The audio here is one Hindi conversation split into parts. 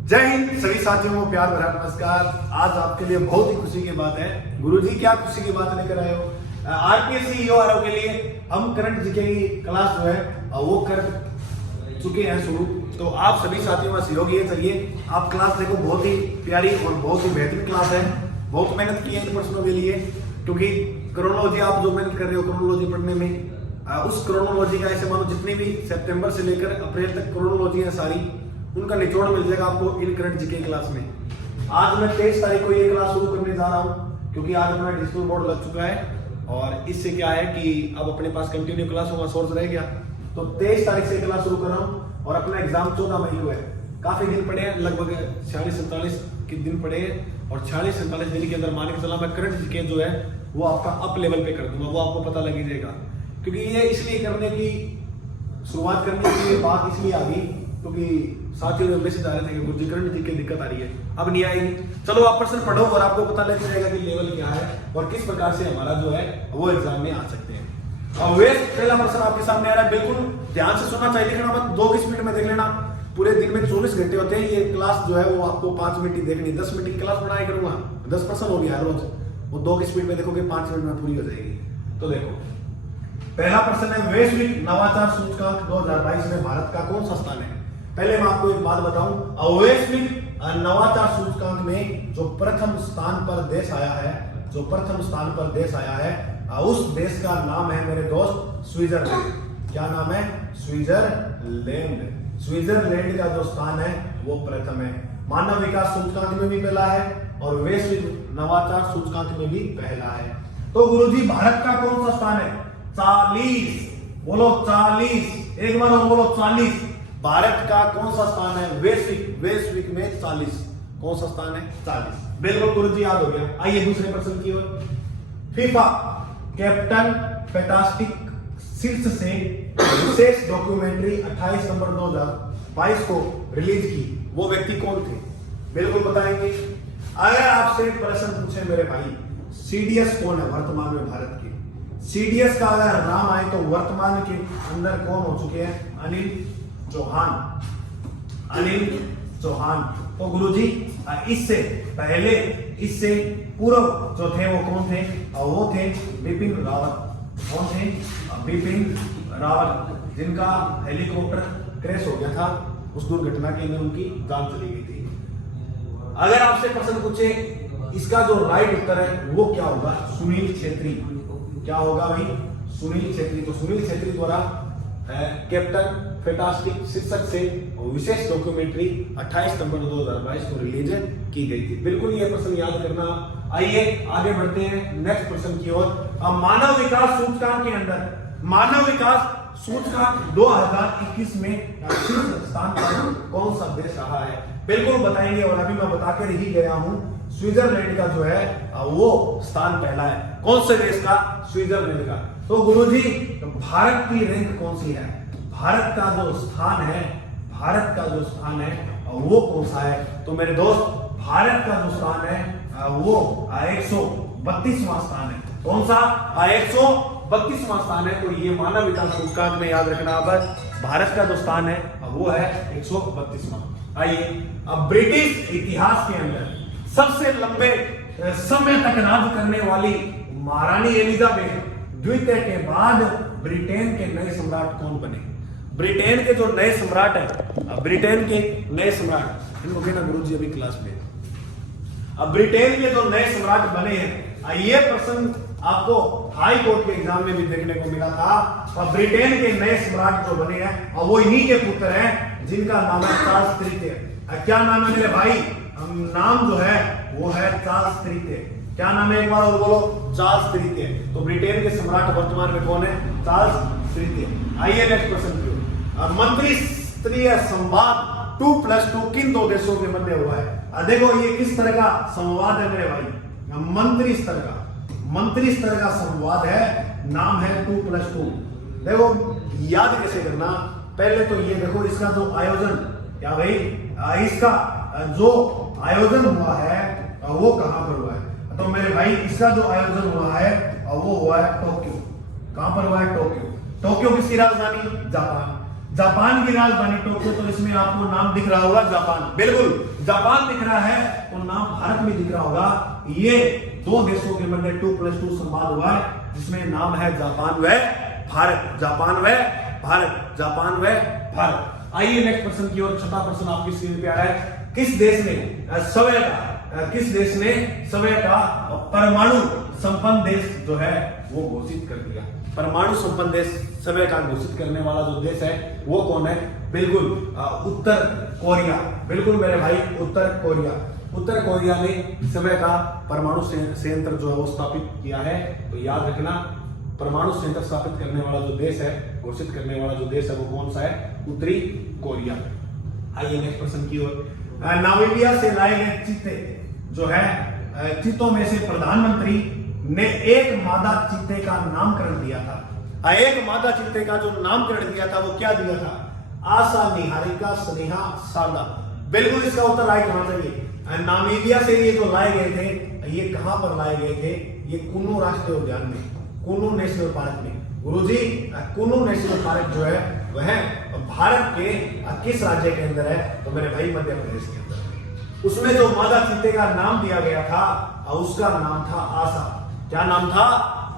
जय हिंद सभी साथियों को प्यार भरा नमस्कार। आज आपके लिए बहुत ही खुशी की बात है। गुरुजी क्या खुशी की बात लेकर आए हो? आरपीएससी ईओआरओ के लिए हम करंट जीके की क्लास जो है वो कर चुके हैं शुरू। तो आप सभी साथियों का सहयोग ये चाहिए। आप क्लास देखो, बहुत ही प्यारी और बहुत ही बेहतरीन क्लास है। बहुत मेहनत की है इन प्रश्नों के लिए, क्योंकि क्रोनोलॉजी आप जो मेहनत कर रहे हो क्रोनोलॉजी पढ़ने में, उस क्रोनोलॉजी का ऐसे मानो जितनी भी सितंबर से लेकर अप्रैल तक क्रोनोलॉजी है सारी, उनका निचोड़ मिल जाएगा आपको इन करंट जीके क्लास में। आज मैं 23 तारीख को ये क्लास शुरू करने जा रहा हूँ, क्योंकि आज अपना डिजिटल बोर्ड लग चुका है और इससे क्या है कि अब अपने पास कंटिन्यू क्लासों का सोर्स रह गया। तो 23 तारीख से क्लास शुरू कर रहा हूँ और अपना एग्जाम 14 मई को है। काफी दिन पड़े हैं, लगभग 46-47 के दिन पड़े हैं और 46-47 दिन के अंदर मान के चला मैं करंट जीके जो है वो आपका अप लेवल पे कर दूंगा। वो आपको पता लग ही जाएगा, क्योंकि ये इसलिए करने की शुरुआत करने की बात इसलिए आ गई क्योंकि साथियों में मैसेज आ रहे थे कि गुरुजी करंट जीके दिक्कत आ रही है, अब नहीं आएगी। चलो आप प्रश्न पढ़ो और आपको पता लग जाएगा कि लेवल क्या है और किस प्रकार से हमारा जो है वो एग्जाम में आ सकते हैं। अब वे पहला प्रश्न आपके सामने आ रहा है, बिल्कुल ध्यान से सुनना चाहिए, लिखना मत। 2 स्पीड में देख लेना। पूरे दिन में 24 घंटे होते हैं। ये क्लास जो है वो आपको 5 मिनट ही देखनी, 10 मिनट की क्लास बनाया करूंगा। 10 प्रश्न हो गया रोज, वो 2 स्पीड में देखोगे 5 मिनट में पूरी हो जाएगी। तो देखो पहला प्रश्न है, वैश्विक नवाचार सूचकांक 2022 में भारत का कौन सा स्थान है? पहले मैं आपको एक बात बताऊं, वैश्विक नवाचार सूचकांक में जो प्रथम स्थान पर देश आया है, जो प्रथम स्थान पर देश आया है, उस देश का नाम है मेरे दोस्त स्विट्जरलैंड। क्या नाम है? स्विट्जरलैंड। स्विट्जरलैंड का जो स्थान है वो प्रथम है। मानव विकास सूचकांक में भी पहला है और वैश्विक नवाचार सूचकांक में भी पहला है। तो गुरुजी भारत का कौन सा स्थान है? 40। बोलो 40। एक बार और बोलो 40। भारत का कौन सा स्थान है? वैश्विक में 40। कौन सा स्थान है? 40। बिल्कुल गुरुजी याद हो गया। आइए दूसरे प्रश्न की ओर। फीफा कैप्टन फैंटास्टिक शीर्ष से विशेष डॉक्यूमेंट्री 28 नवंबर 2022 को रिलीज की, वो व्यक्ति कौन थे? बिल्कुल बताएंगे। अगर आपसे एक प्रश्न पूछे मेरे भाई, सीडीएस कौन है वर्तमान में भारत के? सीडीएस का अगर नाम आए तो वर्तमान के अंदर कौन हो चुके हैं? अनिल चौहान। अनिल चौहान। तो गुरुजी इससे पहले, इससे पूर्व जो थे वो कौन थे? और वो थे बिपिन रावत। कौन थे? बिपिन रावत, जिनका हेलीकॉप्टर क्रैश हो गया था। उस दुर्घटना के अंदर उनकी जान चली गई थी। अगर आपसे प्रश्न पूछे इसका जो राइट उत्तर है वो क्या होगा? सुनील छेत्री। क्या होगा भाई? सुनील छेत्री। तो सुनील छेत्री द्वारा कैप्टन फैंटास्टिक शीर्षक से विशेष डॉक्यूमेंट्री 28 नवंबर 2022 को रिलीज की गई थी। बिल्कुल ये प्रश्न याद करना। आइए आगे बढ़ते हैं नेक्स्ट प्रश्न की ओर। मानव विकास सूचकांक के अंदर, मानव विकास सूचकांक 2021 में शीर्ष स्थान पर कौन सा देश रहा है? बिल्कुल बताएंगे और अभी मैं बताकर ही गया हूं, स्विट्जरलैंड का जो है वो स्थान पहला है। कौन से देश का? स्विट्जरलैंड का। तो गुरुजी भारत की रैंक कौन सी है? भारत का जो स्थान है, भारत का जो स्थान है वो कौन सा है? तो मेरे दोस्त भारत का जो स्थान है वो 132वां स्थान है। कौन सा? 132वां स्थान है। तो ये मानव विकास सूचकांक में याद रखना। अब भारत का जो स्थान है वो है 132वां। आइए अब ब्रिटिश इतिहास के अंदर सबसे लंबे समय तक राज करने वाली महारानी एलिजाबेथ द्वितीय के बाद ब्रिटेन के नए सम्राट कौन बने? ब्रिटेन के जो नए सम्राट है, ब्रिटेन के नए सम्राट, इनको कहना गुरुजी अभी क्लास में। अब ब्रिटेन के जो नए सम्राट बने हैं, ये प्रश्न आपको हाई कोर्ट के एग्जाम में भी देखने को मिला था। और ब्रिटेन के नए सम्राट जो बने हैं और वो इन्हीं के पुत्र हैं, जिनका नाम है चार्ल्स तृतीय। क्या नाम है मेरे भाई? नाम जो है वो है चार्ल्स तृतीय। क्या नाम है? एक बार और बोलो, चार्ल्स तृतीय। तो ब्रिटेन के सम्राट वर्तमान में कौन है? चार्ल्स तृतीय। आइए नेक्स्ट प्रश्न की ओर। मंत्री स्तरीय संवाद 2+2 किन 2 देशों के मध्य हुआ है? देखो ये किस तरह का संवाद है मेरे भाई? मंत्री स्तर का, मंत्री स्तर का संवाद है। नाम है 2+2। देखो याद कैसे करना? पहले तो ये देखो इसका जो आयोजन, क्या भाई इसका जो आयोजन हुआ है वो कहां पर हुआ है? तो मेरे भाई इसका जो आयोजन हुआ है वो हुआ है टोक्यो। कहां पर हुआ है? टोक्यो। टोक्यो किसकी राजधानी? जापान। जापान की राजधानी टोक्यो, तो इसमें आपको नाम दिख रहा होगा जापान, बिल्कुल जापान दिख रहा है, तो नाम भारत में दिख रहा होगा। ये दो देशों के मध्य 2+2 संवाद हुआ है, जिसमें नाम है जापान व भारत, जापान व भारत, जापान व भारत। आइए नेक्स्ट प्रश्न की ओर। छठा प्रश्न आपकी स्क्रीन पे आ रहा है, किस देश ने स्वयं का परमाणु संपन्न देश जो है वो घोषित कर दिया। परमाणु संपन्न देश स्वयं का घोषित करने वाला जो देश है वो कौन है? बिल्कुल उत्तर कोरिया, बिल्कुल मेरे भाई उत्तर कोरिया। उत्तर कोरिया ने स्वयं का परमाणु संयंत्र जो है वो स्थापित किया है। तो याद रखना, परमाणु संयंत्र स्थापित करने वाला जो देश है, घोषित करने वाला जो देश है वो कौन सा है? उत्तरी कोरिया। आइए नेक्स्ट प्रश्न की ओर। नामीबिया से लाए गए चीते जो है, चीतों में से प्रधानमंत्री ने एक मादा चीते का नामकरण दिया था। एक मादा चीते का जो नामकरण दिया था वो क्या दिया था? आशा, निहारिका, स्नेहा, सादा। बिल्कुल इसका उत्तर राइट होना चाहिए। नामीबिया से ये जो लाए गए थे, ये कहां पर लाए गए थे? ये कुनु राष्ट्रीय उद्यान में, कुनु नेशनल पार्क में। गुरुजी, कुनु नेशनल पार्क जो है वह भारत के किस राज्य के अंदर है? तो मेरे भाई मध्य प्रदेश के अंदर। उसमें जो मादा चीते का नाम दिया गया था उसका नाम था आशा। क्या नाम था?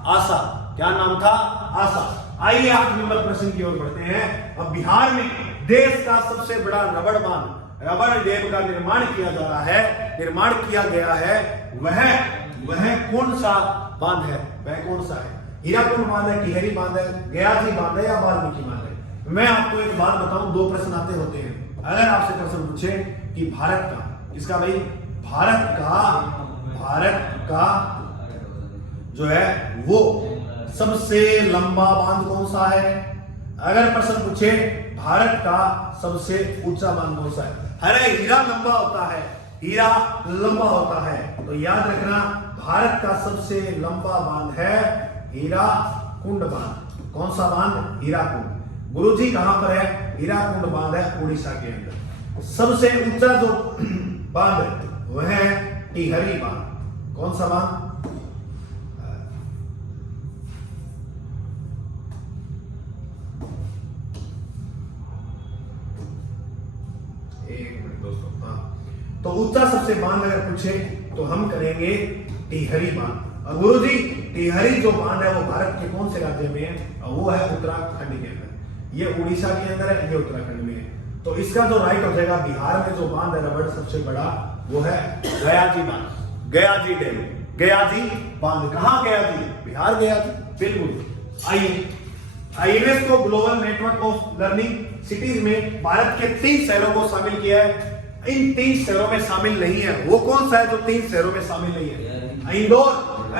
आशा। क्या नाम था? आशा। आइए 8 नंबर प्रश्न की ओर बढ़ते हैं। अब बिहार में देश का सबसे बड़ा रबड़ बांध, रबड़ डैम का निर्माण किया जा रहा है, निर्माण किया गया है। वह कौन सा बांध है? वह कौन सा है? हीराकुंड बांध है, टिहरी बांध है, गयाजी बांध है या वाल्मीकि बांध है? मैं आपको एक बात बताऊं, 2 प्रश्न आते होते हैं। अगर आपसे प्रश्न पूछे कि भारत का, इसका भाई भारत का जो है वो सबसे लंबा बांध कौन सा है? अगर प्रश्न पूछे भारत का सबसे ऊंचा बांध कौन सा है? अरे हीरा लंबा होता है, हीरा लंबा होता है। तो याद रखना, भारत का सबसे लंबा बांध है हीराकुंड बांध। कौन सा बांध? हीराकुंड। गुरुजी कहां पर है? हीराकुंड बांध है उड़ीसा के अंदर। सबसे ऊंचा जो बांध है वह है टिहरी बांध। कौन सा बांध? एक मिनट दोस्तों। तो ऊंचा सबसे बांध अगर पूछे तो हम करेंगे टिहरी बांध। और गुरुजी, टिहरी जो बांध है वो भारत के कौन से राज्य में है? वो है उत्तराखंड के अंदर। ये उड़ीसा के अंदर है, ये उत्तराखंड में है। तो इसका जो राइट हो जाएगा, बिहार में जो बांध है रबड़ सबसे बड़ा वो है गयाजी बांध, गयाजी डैम, गयाजी बांध। कहां गयाजी? बिहार गयाजी, बिल्कुल। आइए UNESCO global network of learning cities में भारत के 3 शहरों को शामिल किया है। इन 3 शहरों में शामिल नहीं है, वो कौन सा है जो 3 शहरों में शामिल नहीं है? इंदौर,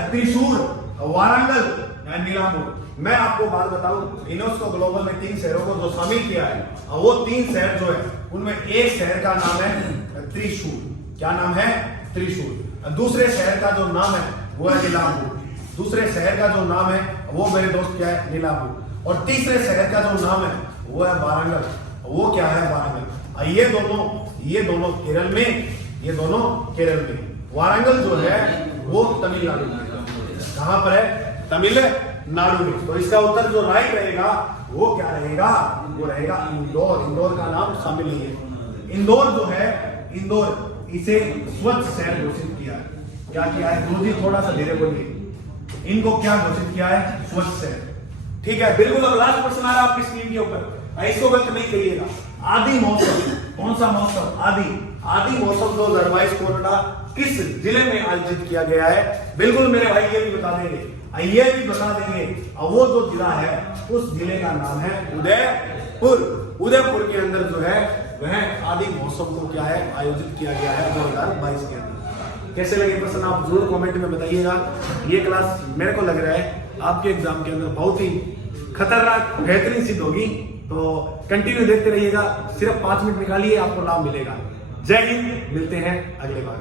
त्रिशूर, वारंगल, नीलांबूर। मैं आपको बात बताऊं, यूनेस्को ग्लोबल में 3 शहरों को जो शामिल किया है, वो 3 शहर जो है उनमें एक शहर का नाम है त्रिशूर। क्या नाम है? त्रिशूर। दूसरे शहर का जो नाम है वो है नीलांबूर। दूसरे शहर का जो नाम है वो मेरे दोस्त क्या है? नीलांबूर। और तीसरे शहर का जो नाम है वो है वारंगल। वो क्या है? वारंगल। ये दोनों केरल में, ये दोनों केरल में। वारंगल जो है वो तमिलनाडु में। कहां पर है? तमिलनाडु में। तो इसका उत्तर जो राइट रहेगा वो क्या रहेगा? वो रहेगा इंदौर। इंदौर का नाम शामिल नहीं है। इंदौर जो है, इंदौर इसे स्वच्छ शहर घोषित किया है। क्या किया है? गुरुजी थोड़ा सा धीरे बोलिए। इनको क्या घोषित किया है? स्वच्छ शहर। ठीक है, बिल्कुल। अब लास्ट प्रश्न आ रहा है आपकी स्क्रीन के ऊपर, इसको गलत नहीं करिएगा। आदि महोत्सव, कौन सा महोत्सव? आदि महोत्सव 2022 कोटा किस जिले में आयोजित किया गया है? बिल्कुल मेरे भाई ये भी बता देंगे, ये भी बता देंगे। और वो जो जिला है उस जिले का नाम है उदयपुर। उदयपुर के अंदर जो है वह आदि महोत्सव को क्या है? आयोजित किया गया है 2022 के अंदर। कैसे लगे प्रश्न आप जरूर कमेंट में बताइएगा। ये क्लास मेरे को लग रहा है आपके एग्जाम के अंदर बहुत ही खतरनाक बेहतरीन सिद्ध होगी। तो कंटिन्यू देखते रहिएगा, सिर्फ 5 मिनट निकालिए, आपको लाभ मिलेगा। जय हिंद, मिलते हैं अगले बार।